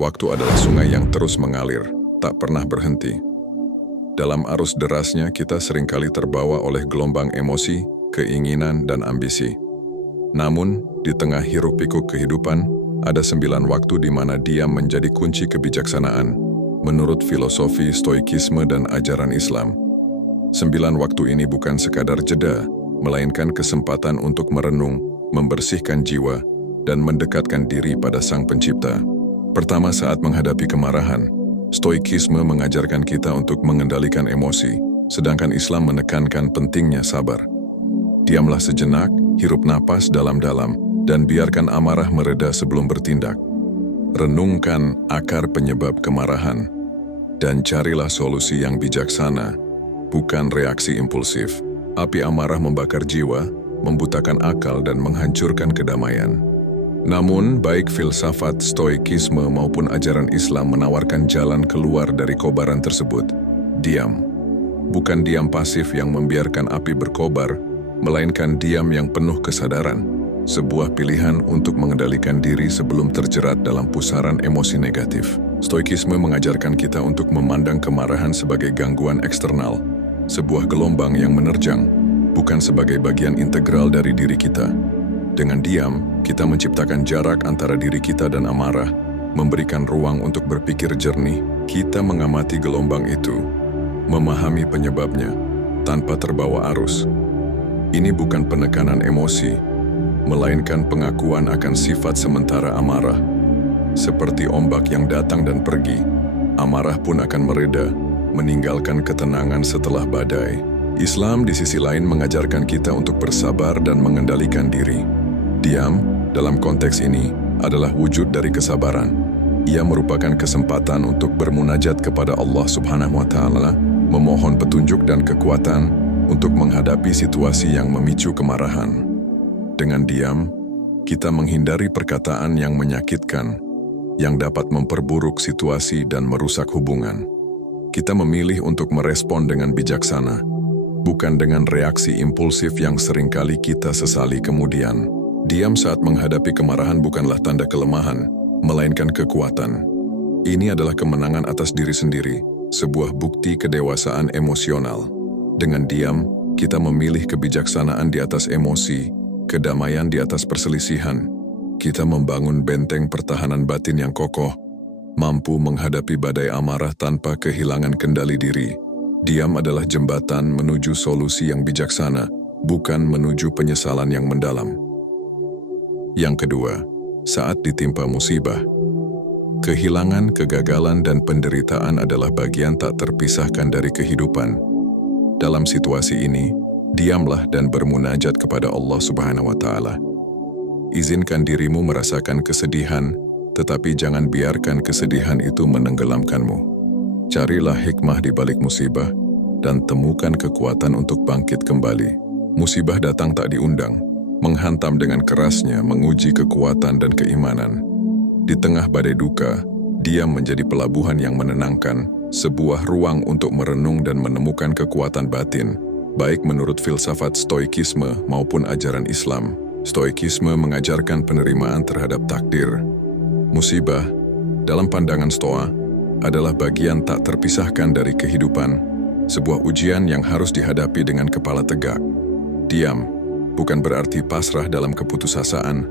Waktu adalah sungai yang terus mengalir, tak pernah berhenti. Dalam arus derasnya, kita seringkali terbawa oleh gelombang emosi, keinginan, dan ambisi. Namun, di tengah hiruk-pikuk kehidupan, ada 9 waktu di mana diam menjadi kunci kebijaksanaan, menurut filosofi stoikisme dan ajaran Islam. 9 waktu ini bukan sekadar jeda, melainkan kesempatan untuk merenung, membersihkan jiwa, dan mendekatkan diri pada Sang Pencipta. Pertama, saat menghadapi kemarahan, stoikisme mengajarkan kita untuk mengendalikan emosi, sedangkan Islam menekankan pentingnya sabar. Diamlah sejenak, hirup napas dalam-dalam, dan biarkan amarah mereda sebelum bertindak. Renungkan akar penyebab kemarahan, dan carilah solusi yang bijaksana, bukan reaksi impulsif. Api amarah membakar jiwa, membutakan akal dan menghancurkan kedamaian. Namun, baik filsafat stoikisme maupun ajaran Islam menawarkan jalan keluar dari kobaran tersebut. Diam. Bukan diam pasif yang membiarkan api berkobar, melainkan diam yang penuh kesadaran. Sebuah pilihan untuk mengendalikan diri sebelum terjerat dalam pusaran emosi negatif. Stoikisme mengajarkan kita untuk memandang kemarahan sebagai gangguan eksternal, sebuah gelombang yang menerjang, bukan sebagai bagian integral dari diri kita. Dengan diam, kita menciptakan jarak antara diri kita dan amarah, memberikan ruang untuk berpikir jernih. Kita mengamati gelombang itu, memahami penyebabnya, tanpa terbawa arus. Ini bukan penekanan emosi, melainkan pengakuan akan sifat sementara amarah. Seperti ombak yang datang dan pergi, amarah pun akan mereda, meninggalkan ketenangan setelah badai. Islam di sisi lain mengajarkan kita untuk bersabar dan mengendalikan diri. Diam, dalam konteks ini, adalah wujud dari kesabaran. Ia merupakan kesempatan untuk bermunajat kepada Allah Subhanahu wa Ta'ala, memohon petunjuk dan kekuatan untuk menghadapi situasi yang memicu kemarahan. Dengan diam, kita menghindari perkataan yang menyakitkan, yang dapat memperburuk situasi dan merusak hubungan. Kita memilih untuk merespon dengan bijaksana, bukan dengan reaksi impulsif yang seringkali kita sesali kemudian. Diam saat menghadapi kemarahan bukanlah tanda kelemahan, melainkan kekuatan. Ini adalah kemenangan atas diri sendiri, sebuah bukti kedewasaan emosional. Dengan diam, kita memilih kebijaksanaan di atas emosi, kedamaian di atas perselisihan. Kita membangun benteng pertahanan batin yang kokoh, mampu menghadapi badai amarah tanpa kehilangan kendali diri. Diam adalah jembatan menuju solusi yang bijaksana, bukan menuju penyesalan yang mendalam. Yang kedua, saat ditimpa musibah. Kehilangan, kegagalan, dan penderitaan adalah bagian tak terpisahkan dari kehidupan. Dalam situasi ini, diamlah dan bermunajat kepada Allah Subhanahu wa Ta'ala. Izinkan dirimu merasakan kesedihan, tetapi jangan biarkan kesedihan itu menenggelamkanmu. Carilah hikmah di balik musibah, dan temukan kekuatan untuk bangkit kembali. Musibah datang tak diundang, menghantam dengan kerasnya, menguji kekuatan dan keimanan. Di tengah badai duka, diam menjadi pelabuhan yang menenangkan, sebuah ruang untuk merenung dan menemukan kekuatan batin, baik menurut filsafat stoikisme maupun ajaran Islam. Stoikisme mengajarkan penerimaan terhadap takdir. Musibah, dalam pandangan Stoa, adalah bagian tak terpisahkan dari kehidupan, sebuah ujian yang harus dihadapi dengan kepala tegak. Diam bukan berarti pasrah dalam keputusasaan,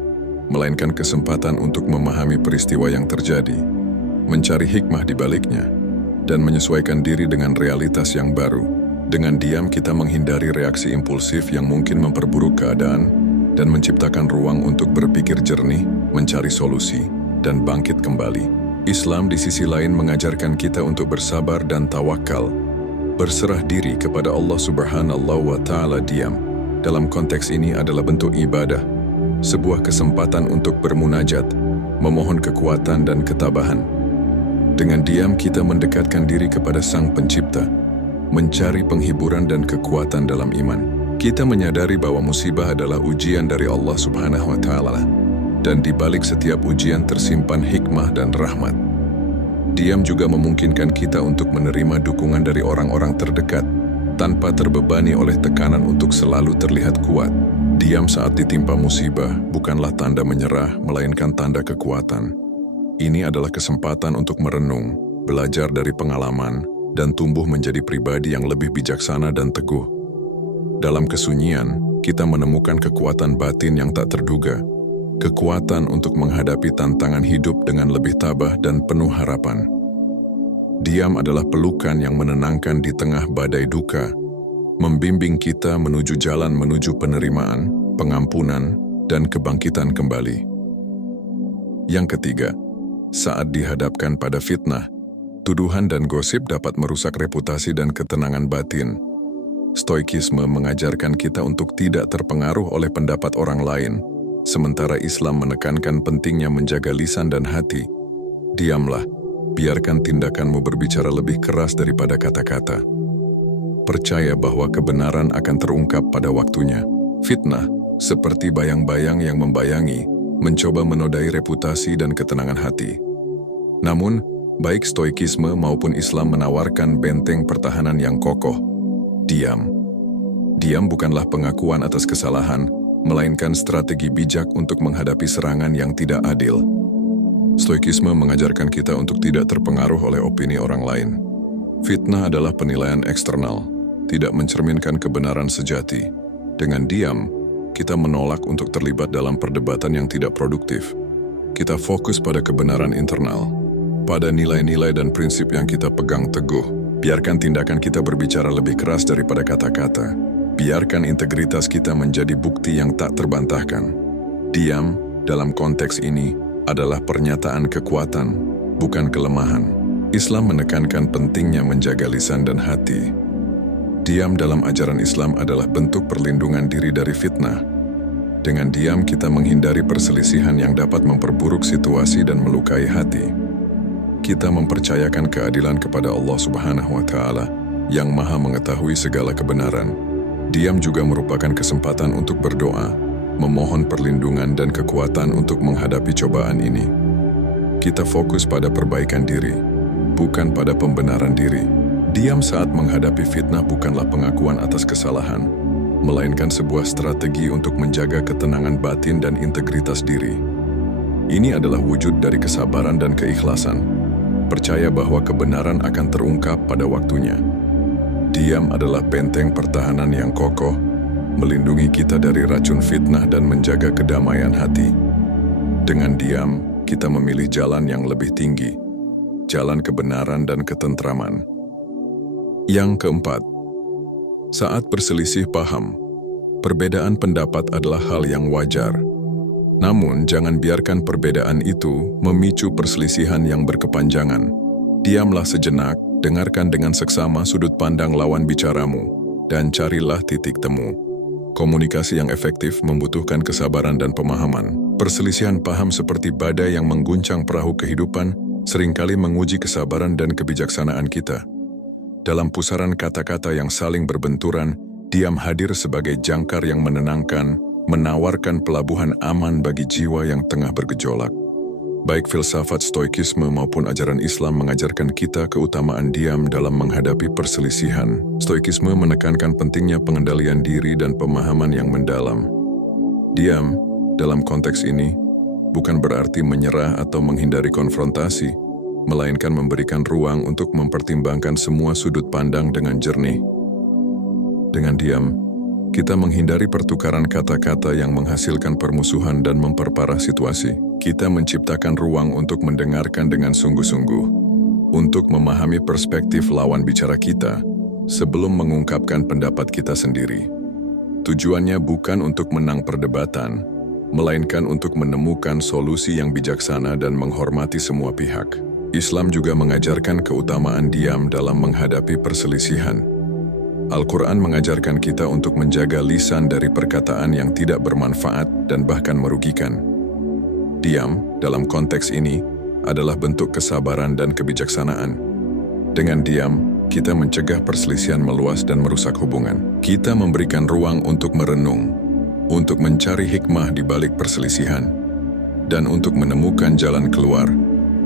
melainkan kesempatan untuk memahami peristiwa yang terjadi, mencari hikmah di baliknya, dan menyesuaikan diri dengan realitas yang baru. Dengan diam kita menghindari reaksi impulsif yang mungkin memperburuk keadaan, dan menciptakan ruang untuk berpikir jernih, mencari solusi, dan bangkit kembali. Islam di sisi lain mengajarkan kita untuk bersabar dan tawakal, berserah diri kepada Allah Subhanahu wa Ta'ala. Diam dalam konteks ini adalah bentuk ibadah, sebuah kesempatan untuk bermunajat, memohon kekuatan dan ketabahan. Dengan diam kita mendekatkan diri kepada Sang Pencipta, mencari penghiburan dan kekuatan dalam iman. Kita menyadari bahwa musibah adalah ujian dari Allah Subhanahu wa Ta'ala, dan di balik setiap ujian tersimpan hikmah dan rahmat. Diam juga memungkinkan kita untuk menerima dukungan dari orang-orang terdekat, tanpa terbebani oleh tekanan untuk selalu terlihat kuat. Diam saat ditimpa musibah bukanlah tanda menyerah, melainkan tanda kekuatan. Ini adalah kesempatan untuk merenung, belajar dari pengalaman, dan tumbuh menjadi pribadi yang lebih bijaksana dan teguh. Dalam kesunyian, kita menemukan kekuatan batin yang tak terduga, kekuatan untuk menghadapi tantangan hidup dengan lebih tabah dan penuh harapan. Diam adalah pelukan yang menenangkan di tengah badai duka, membimbing kita menuju jalan menuju penerimaan, pengampunan, dan kebangkitan kembali. Yang ketiga, saat dihadapkan pada fitnah, tuduhan dan gosip dapat merusak reputasi dan ketenangan batin. Stoikisme mengajarkan kita untuk tidak terpengaruh oleh pendapat orang lain, sementara Islam menekankan pentingnya menjaga lisan dan hati. Diamlah, biarkan tindakanmu berbicara lebih keras daripada kata-kata. Percaya bahwa kebenaran akan terungkap pada waktunya. Fitnah, seperti bayang-bayang yang membayangi, mencoba menodai reputasi dan ketenangan hati. Namun, baik Stoikisme maupun Islam menawarkan benteng pertahanan yang kokoh. Diam. Diam bukanlah pengakuan atas kesalahan, melainkan strategi bijak untuk menghadapi serangan yang tidak adil. Stoikisme mengajarkan kita untuk tidak terpengaruh oleh opini orang lain. Fitnah adalah penilaian eksternal, tidak mencerminkan kebenaran sejati. Dengan diam, kita menolak untuk terlibat dalam perdebatan yang tidak produktif. Kita fokus pada kebenaran internal, pada nilai-nilai dan prinsip yang kita pegang teguh. Biarkan tindakan kita berbicara lebih keras daripada kata-kata. Biarkan integritas kita menjadi bukti yang tak terbantahkan. Diam, dalam konteks ini, adalah pernyataan kekuatan, bukan kelemahan. Islam menekankan pentingnya menjaga lisan dan hati. Diam dalam ajaran Islam adalah bentuk perlindungan diri dari fitnah. Dengan diam kita menghindari perselisihan yang dapat memperburuk situasi dan melukai hati. Kita mempercayakan keadilan kepada Allah Subhanahu wa Ta'ala yang Maha mengetahui segala kebenaran. Diam juga merupakan kesempatan untuk berdoa, memohon perlindungan dan kekuatan untuk menghadapi cobaan ini. Kita fokus pada perbaikan diri, bukan pada pembenaran diri. Diam saat menghadapi fitnah bukanlah pengakuan atas kesalahan, melainkan sebuah strategi untuk menjaga ketenangan batin dan integritas diri. Ini adalah wujud dari kesabaran dan keikhlasan. Percaya bahwa kebenaran akan terungkap pada waktunya. Diam adalah benteng pertahanan yang kokoh, melindungi kita dari racun fitnah dan menjaga kedamaian hati. Dengan diam, kita memilih jalan yang lebih tinggi, jalan kebenaran dan ketentraman. Yang keempat, saat berselisih paham, perbedaan pendapat adalah hal yang wajar. Namun, jangan biarkan perbedaan itu memicu perselisihan yang berkepanjangan. Diamlah sejenak, dengarkan dengan seksama sudut pandang lawan bicaramu, dan carilah titik temu. Komunikasi yang efektif membutuhkan kesabaran dan pemahaman. Perselisihan paham seperti badai yang mengguncang perahu kehidupan seringkali menguji kesabaran dan kebijaksanaan kita. Dalam pusaran kata-kata yang saling berbenturan, diam hadir sebagai jangkar yang menenangkan, menawarkan pelabuhan aman bagi jiwa yang tengah bergejolak. Baik filsafat Stoikisme maupun ajaran Islam mengajarkan kita keutamaan diam dalam menghadapi perselisihan. Stoikisme menekankan pentingnya pengendalian diri dan pemahaman yang mendalam. Diam, dalam konteks ini, bukan berarti menyerah atau menghindari konfrontasi, melainkan memberikan ruang untuk mempertimbangkan semua sudut pandang dengan jernih. Dengan diam, kita menghindari pertukaran kata-kata yang menghasilkan permusuhan dan memperparah situasi. Kita menciptakan ruang untuk mendengarkan dengan sungguh-sungguh, untuk memahami perspektif lawan bicara kita, sebelum mengungkapkan pendapat kita sendiri. Tujuannya bukan untuk menang perdebatan, melainkan untuk menemukan solusi yang bijaksana dan menghormati semua pihak. Islam juga mengajarkan keutamaan diam dalam menghadapi perselisihan. Al-Quran mengajarkan kita untuk menjaga lisan dari perkataan yang tidak bermanfaat dan bahkan merugikan. Diam, dalam konteks ini, adalah bentuk kesabaran dan kebijaksanaan. Dengan diam, kita mencegah perselisihan meluas dan merusak hubungan. Kita memberikan ruang untuk merenung, untuk mencari hikmah di balik perselisihan, dan untuk menemukan jalan keluar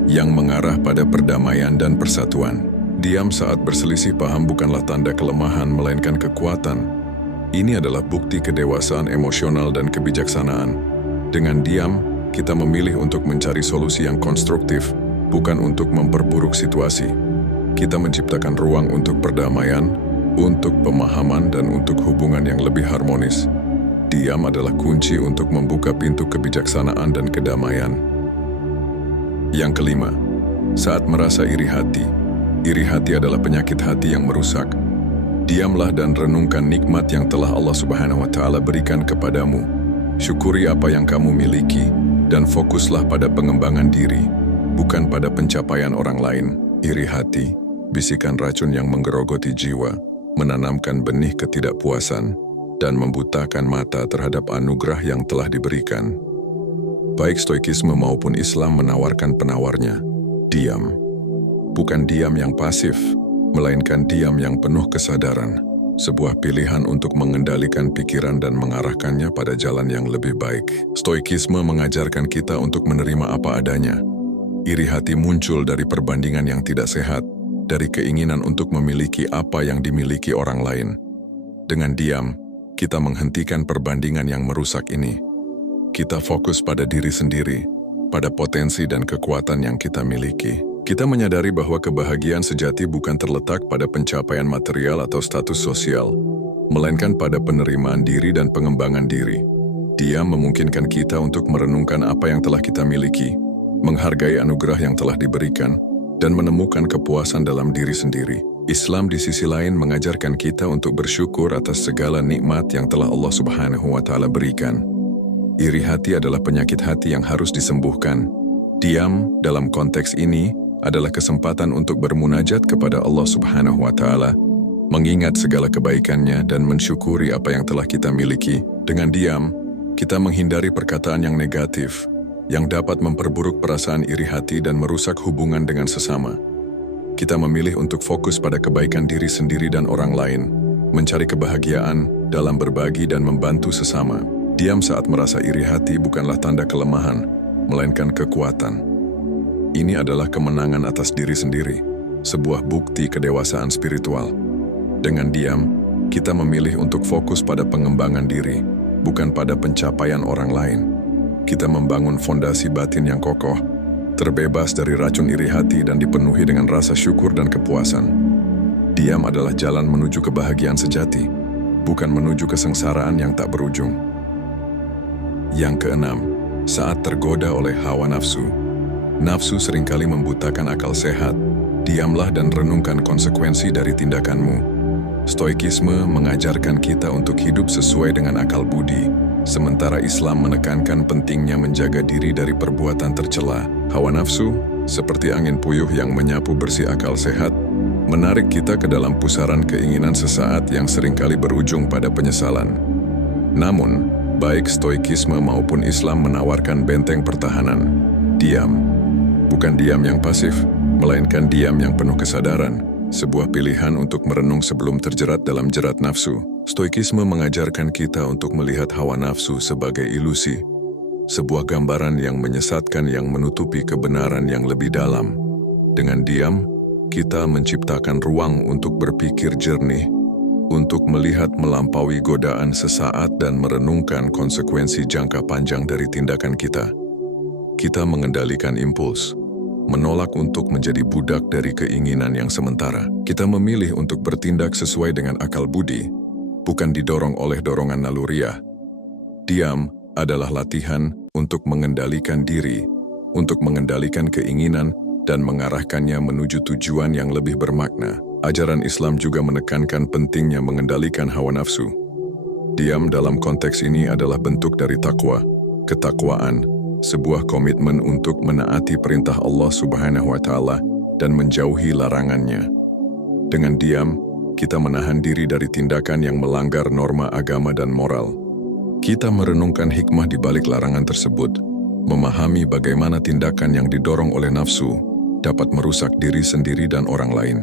yang mengarah pada perdamaian dan persatuan. Diam saat berselisih paham bukanlah tanda kelemahan, melainkan kekuatan. Ini adalah bukti kedewasaan emosional dan kebijaksanaan. Dengan diam, kita memilih untuk mencari solusi yang konstruktif, bukan untuk memperburuk situasi. Kita menciptakan ruang untuk perdamaian, untuk pemahaman, dan untuk hubungan yang lebih harmonis. Diam adalah kunci untuk membuka pintu kebijaksanaan dan kedamaian. Yang kelima, saat merasa iri hati. Iri hati adalah penyakit hati yang merusak. Diamlah dan renungkan nikmat yang telah Allah Subhanahu wa Ta'ala berikan kepadamu. Syukuri apa yang kamu miliki, dan fokuslah pada pengembangan diri, bukan pada pencapaian orang lain. Iri hati, bisikan racun yang menggerogoti jiwa, menanamkan benih ketidakpuasan, dan membutakan mata terhadap anugerah yang telah diberikan. Baik Stoikisme maupun Islam menawarkan penawarnya, diam. Bukan diam yang pasif, melainkan diam yang penuh kesadaran, sebuah pilihan untuk mengendalikan pikiran dan mengarahkannya pada jalan yang lebih baik. Stoikisme mengajarkan kita untuk menerima apa adanya. Iri hati muncul dari perbandingan yang tidak sehat, dari keinginan untuk memiliki apa yang dimiliki orang lain. Dengan diam, kita menghentikan perbandingan yang merusak ini. Kita fokus pada diri sendiri, pada potensi dan kekuatan yang kita miliki. Kita menyadari bahwa kebahagiaan sejati bukan terletak pada pencapaian material atau status sosial, melainkan pada penerimaan diri dan pengembangan diri. Diam memungkinkan kita untuk merenungkan apa yang telah kita miliki, menghargai anugerah yang telah diberikan, dan menemukan kepuasan dalam diri sendiri. Islam di sisi lain mengajarkan kita untuk bersyukur atas segala nikmat yang telah Allah Subhanahu wa Ta'ala berikan. Iri hati adalah penyakit hati yang harus disembuhkan. Diam dalam konteks ini adalah kesempatan untuk bermunajat kepada Allah Subhanahu wa Ta'ala, mengingat segala kebaikannya dan mensyukuri apa yang telah kita miliki. Dengan diam, kita menghindari perkataan yang negatif, yang dapat memperburuk perasaan iri hati dan merusak hubungan dengan sesama. Kita memilih untuk fokus pada kebaikan diri sendiri dan orang lain, mencari kebahagiaan dalam berbagi dan membantu sesama. Diam saat merasa iri hati bukanlah tanda kelemahan, melainkan kekuatan. Ini adalah kemenangan atas diri sendiri, sebuah bukti kedewasaan spiritual. Dengan diam, kita memilih untuk fokus pada pengembangan diri, bukan pada pencapaian orang lain. Kita membangun fondasi batin yang kokoh, terbebas dari racun iri hati dan dipenuhi dengan rasa syukur dan kepuasan. Diam adalah jalan menuju kebahagiaan sejati, bukan menuju kesengsaraan yang tak berujung. Yang keenam, saat tergoda oleh hawa nafsu. Nafsu seringkali membutakan akal sehat. Diamlah dan renungkan konsekuensi dari tindakanmu. Stoikisme mengajarkan kita untuk hidup sesuai dengan akal budi, sementara Islam menekankan pentingnya menjaga diri dari perbuatan tercela. Hawa nafsu, seperti angin puyuh yang menyapu bersih akal sehat, menarik kita ke dalam pusaran keinginan sesaat yang seringkali berujung pada penyesalan. Namun, baik Stoikisme maupun Islam menawarkan benteng pertahanan. Diam. Bukan diam yang pasif, melainkan diam yang penuh kesadaran, sebuah pilihan untuk merenung sebelum terjerat dalam jerat nafsu. Stoikisme mengajarkan kita untuk melihat hawa nafsu sebagai ilusi, sebuah gambaran yang menyesatkan yang menutupi kebenaran yang lebih dalam. Dengan diam, kita menciptakan ruang untuk berpikir jernih, untuk melihat melampaui godaan sesaat dan merenungkan konsekuensi jangka panjang dari tindakan kita. Kita mengendalikan impuls, menolak untuk menjadi budak dari keinginan yang sementara. Kita memilih untuk bertindak sesuai dengan akal budi, bukan didorong oleh dorongan naluriah. Diam adalah latihan untuk mengendalikan diri, untuk mengendalikan keinginan dan mengarahkannya menuju tujuan yang lebih bermakna. Ajaran Islam juga menekankan pentingnya mengendalikan hawa nafsu. Diam dalam konteks ini adalah bentuk dari takwa, ketakwaan, sebuah komitmen untuk menaati perintah Allah Subhanahu wa Ta'ala dan menjauhi larangannya. Dengan diam, kita menahan diri dari tindakan yang melanggar norma agama dan moral. Kita merenungkan hikmah di balik larangan tersebut, memahami bagaimana tindakan yang didorong oleh nafsu dapat merusak diri sendiri dan orang lain.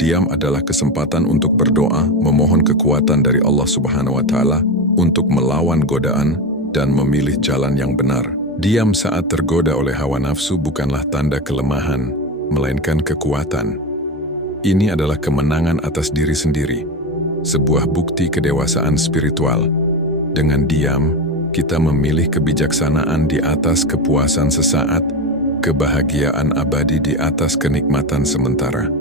Diam adalah kesempatan untuk berdoa, memohon kekuatan dari Allah Subhanahu wa Ta'ala untuk melawan godaan dan memilih jalan yang benar. Diam saat tergoda oleh hawa nafsu bukanlah tanda kelemahan, melainkan kekuatan. Ini adalah kemenangan atas diri sendiri, sebuah bukti kedewasaan spiritual. Dengan diam, Kita memilih kebijaksanaan di atas kepuasan sesaat, kebahagiaan abadi di atas kenikmatan sementara.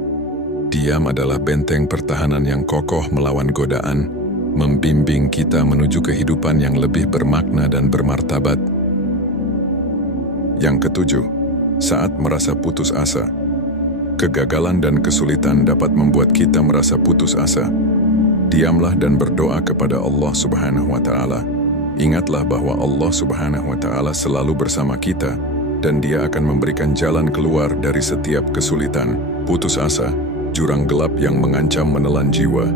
Diam adalah benteng pertahanan yang kokoh melawan godaan, membimbing kita menuju kehidupan yang lebih bermakna dan bermartabat. Yang ketujuh, saat merasa putus asa. Kegagalan dan kesulitan dapat membuat kita merasa putus asa. Diamlah dan berdoa kepada Allah Subhanahu wa Ta'ala. Ingatlah bahwa Allah Subhanahu wa Ta'ala selalu bersama kita, dan Dia akan memberikan jalan keluar dari setiap kesulitan. Putus asa, jurang gelap yang mengancam menelan jiwa.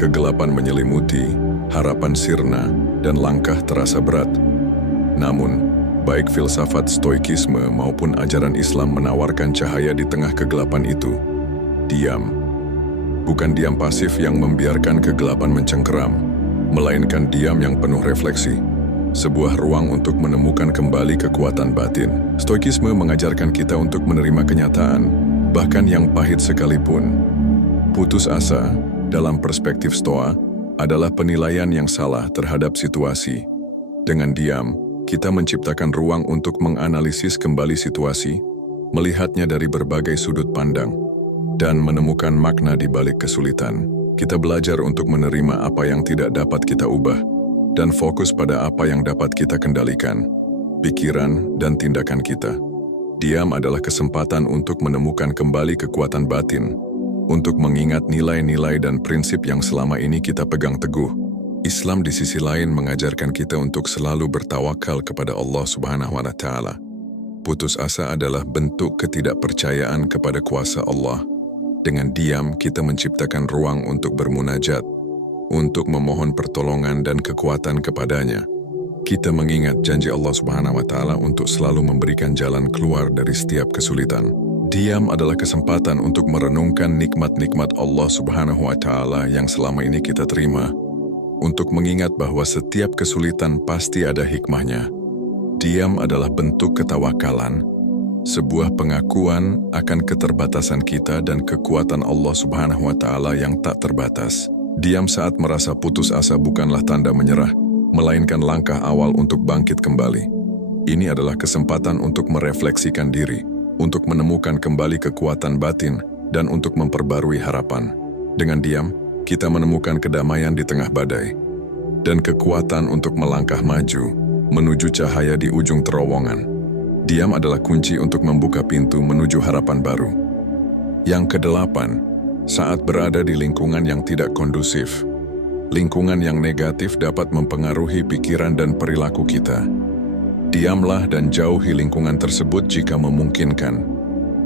Kegelapan menyelimuti, harapan sirna, dan langkah terasa berat. Namun, baik filsafat stoikisme maupun ajaran Islam menawarkan cahaya di tengah kegelapan itu. Diam. Bukan diam pasif yang membiarkan kegelapan mencengkeram, melainkan diam yang penuh refleksi. Sebuah ruang untuk menemukan kembali kekuatan batin. Stoikisme mengajarkan kita untuk menerima kenyataan, bahkan yang pahit sekalipun. Putus asa, dalam perspektif Stoa, adalah penilaian yang salah terhadap situasi. Dengan diam, kita menciptakan ruang untuk menganalisis kembali situasi, melihatnya dari berbagai sudut pandang, dan menemukan makna di balik kesulitan. Kita belajar untuk menerima apa yang tidak dapat kita ubah, dan fokus pada apa yang dapat kita kendalikan, pikiran dan tindakan kita. Diam adalah kesempatan untuk menemukan kembali kekuatan batin, untuk mengingat nilai-nilai dan prinsip yang selama ini kita pegang teguh. Islam di sisi lain mengajarkan kita untuk selalu bertawakal kepada Allah Subhanahu wa Ta'ala. Putus asa adalah bentuk ketidakpercayaan kepada kuasa Allah. Dengan diam, kita menciptakan ruang untuk bermunajat, untuk memohon pertolongan dan kekuatan kepadanya. Kita mengingat janji Allah Subhanahu wa Ta'ala untuk selalu memberikan jalan keluar dari setiap kesulitan. Diam adalah kesempatan untuk merenungkan nikmat-nikmat Allah Subhanahu wa Ta'ala yang selama ini kita terima, untuk mengingat bahwa setiap kesulitan pasti ada hikmahnya. Diam adalah bentuk ketawakalan, sebuah pengakuan akan keterbatasan kita dan kekuatan Allah Subhanahu wa Ta'ala yang tak terbatas. Diam saat merasa putus asa bukanlah tanda menyerah, melainkan langkah awal untuk bangkit kembali. Ini adalah kesempatan untuk merefleksikan diri, untuk menemukan kembali kekuatan batin, dan untuk memperbarui harapan. Dengan diam, kita menemukan kedamaian di tengah badai, dan kekuatan untuk melangkah maju, menuju cahaya di ujung terowongan. Diam adalah kunci untuk membuka pintu menuju harapan baru. Yang kedelapan, saat berada di lingkungan yang tidak kondusif. Lingkungan yang negatif dapat mempengaruhi pikiran dan perilaku kita. Diamlah dan jauhi lingkungan tersebut jika memungkinkan.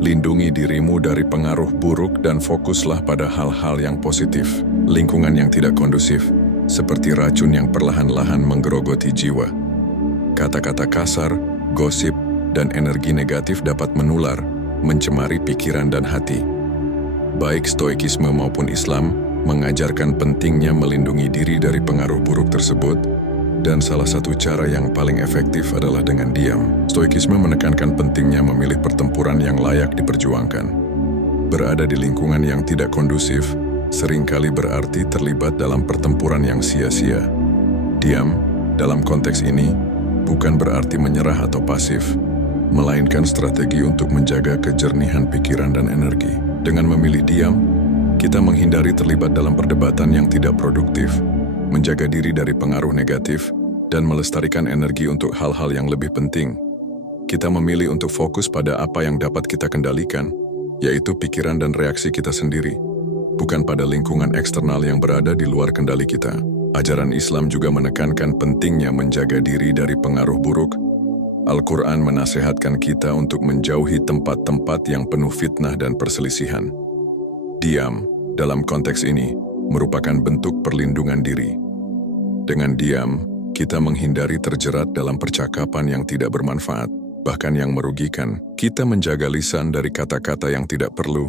Lindungi dirimu dari pengaruh buruk dan fokuslah pada hal-hal yang positif. Lingkungan yang tidak kondusif, seperti racun yang perlahan-lahan menggerogoti jiwa. Kata-kata kasar, gosip, dan energi negatif dapat menular, mencemari pikiran dan hati. Baik stoikisme maupun Islam mengajarkan pentingnya melindungi diri dari pengaruh buruk tersebut, dan salah satu cara yang paling efektif adalah dengan diam. Stoikisme menekankan pentingnya memilih pertempuran yang layak diperjuangkan. Berada di lingkungan yang tidak kondusif seringkali berarti terlibat dalam pertempuran yang sia-sia. Diam, dalam konteks ini, bukan berarti menyerah atau pasif, melainkan strategi untuk menjaga kejernihan pikiran dan energi. Dengan memilih diam, kita menghindari terlibat dalam perdebatan yang tidak produktif, menjaga diri dari pengaruh negatif, dan melestarikan energi untuk hal-hal yang lebih penting. Kita memilih untuk fokus pada apa yang dapat kita kendalikan, yaitu pikiran dan reaksi kita sendiri, bukan pada lingkungan eksternal yang berada di luar kendali kita. Ajaran Islam juga menekankan pentingnya menjaga diri dari pengaruh buruk. Al-Quran menasehatkan kita untuk menjauhi tempat-tempat yang penuh fitnah dan perselisihan. Diam, dalam konteks ini, merupakan bentuk perlindungan diri. Dengan diam, kita menghindari terjerat dalam percakapan yang tidak bermanfaat, bahkan yang merugikan. Kita menjaga lisan dari kata-kata yang tidak perlu,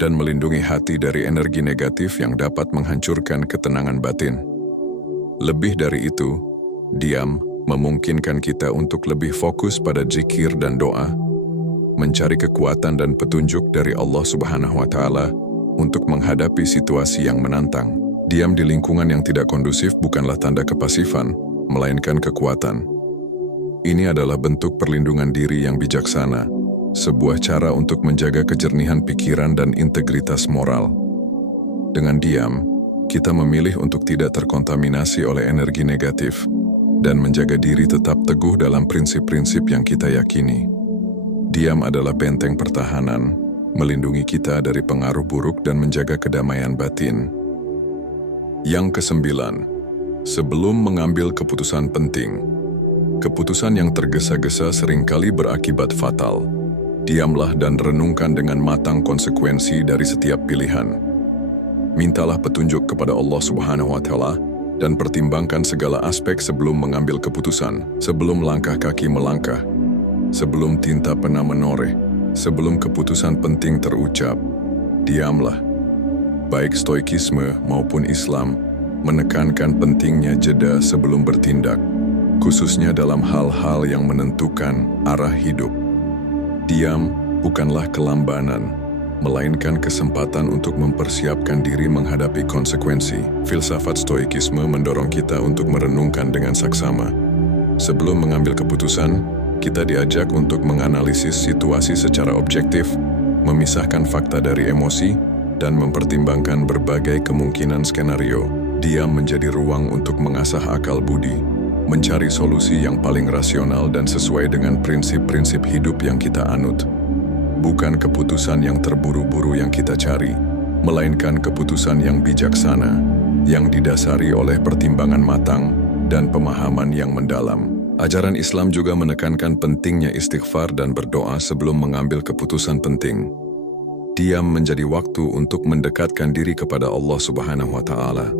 dan melindungi hati dari energi negatif yang dapat menghancurkan ketenangan batin. Lebih dari itu, diam memungkinkan kita untuk lebih fokus pada zikir dan doa, mencari kekuatan dan petunjuk dari Allah Subhanahu wa Ta'ala untuk menghadapi situasi yang menantang. Diam di lingkungan yang tidak kondusif bukanlah tanda kepasifan, melainkan kekuatan. Ini adalah bentuk perlindungan diri yang bijaksana, sebuah cara untuk menjaga kejernihan pikiran dan integritas moral. Dengan diam, kita memilih untuk tidak terkontaminasi oleh energi negatif dan menjaga diri tetap teguh dalam prinsip-prinsip yang kita yakini. Diam adalah benteng pertahanan, melindungi kita dari pengaruh buruk dan menjaga kedamaian batin. Yang kesembilan, sebelum mengambil keputusan penting. Keputusan yang tergesa-gesa seringkali berakibat fatal. Diamlah dan renungkan dengan matang konsekuensi dari setiap pilihan. Mintalah petunjuk kepada Allah Subhanahu wa Ta'ala dan pertimbangkan segala aspek sebelum mengambil keputusan, sebelum langkah kaki melangkah, sebelum tinta pena menoreh, sebelum keputusan penting terucap. Diamlah. Baik Stoikisme maupun Islam menekankan pentingnya jeda sebelum bertindak, khususnya dalam hal-hal yang menentukan arah hidup. Diam bukanlah kelambanan, melainkan kesempatan untuk mempersiapkan diri menghadapi konsekuensi. Filsafat Stoikisme mendorong kita untuk merenungkan dengan saksama. Sebelum mengambil keputusan, kita diajak untuk menganalisis situasi secara objektif, memisahkan fakta dari emosi, dan mempertimbangkan berbagai kemungkinan skenario. Diam menjadi ruang untuk mengasah akal budi, mencari solusi yang paling rasional dan sesuai dengan prinsip-prinsip hidup yang kita anut. Bukan keputusan yang terburu-buru yang kita cari, melainkan keputusan yang bijaksana, yang didasari oleh pertimbangan matang dan pemahaman yang mendalam. Ajaran Islam juga menekankan pentingnya istighfar dan berdoa sebelum mengambil keputusan penting. Diam menjadi waktu untuk mendekatkan diri kepada Allah Subhanahu wa Ta'ala,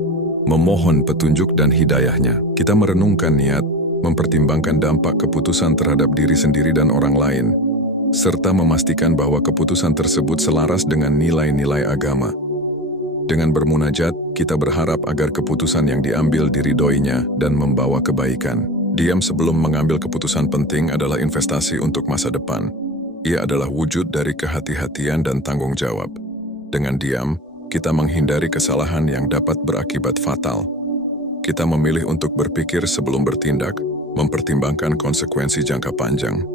memohon petunjuk dan hidayahnya. Kita merenungkan niat, mempertimbangkan dampak keputusan terhadap diri sendiri dan orang lain, serta memastikan bahwa keputusan tersebut selaras dengan nilai-nilai agama. Dengan bermunajat, kita berharap agar keputusan yang diambil diridhoinya dan membawa kebaikan. Diam sebelum mengambil keputusan penting adalah investasi untuk masa depan. Ia adalah wujud dari kehati-hatian dan tanggung jawab. Dengan diam, kita menghindari kesalahan yang dapat berakibat fatal. Kita memilih untuk berpikir sebelum bertindak, mempertimbangkan konsekuensi jangka panjang,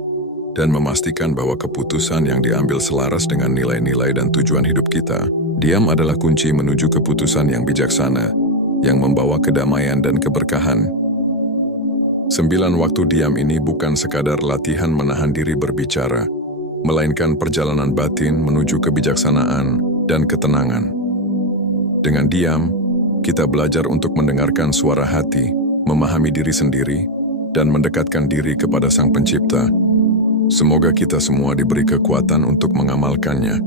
dan memastikan bahwa keputusan yang diambil selaras dengan nilai-nilai dan tujuan hidup kita. Diam adalah kunci menuju keputusan yang bijaksana, yang membawa kedamaian dan keberkahan. 9 waktu diam ini bukan sekadar latihan menahan diri berbicara, melainkan perjalanan batin menuju kebijaksanaan dan ketenangan. Dengan diam, kita belajar untuk mendengarkan suara hati, memahami diri sendiri, dan mendekatkan diri kepada Sang Pencipta. Semoga kita semua diberi kekuatan untuk mengamalkannya.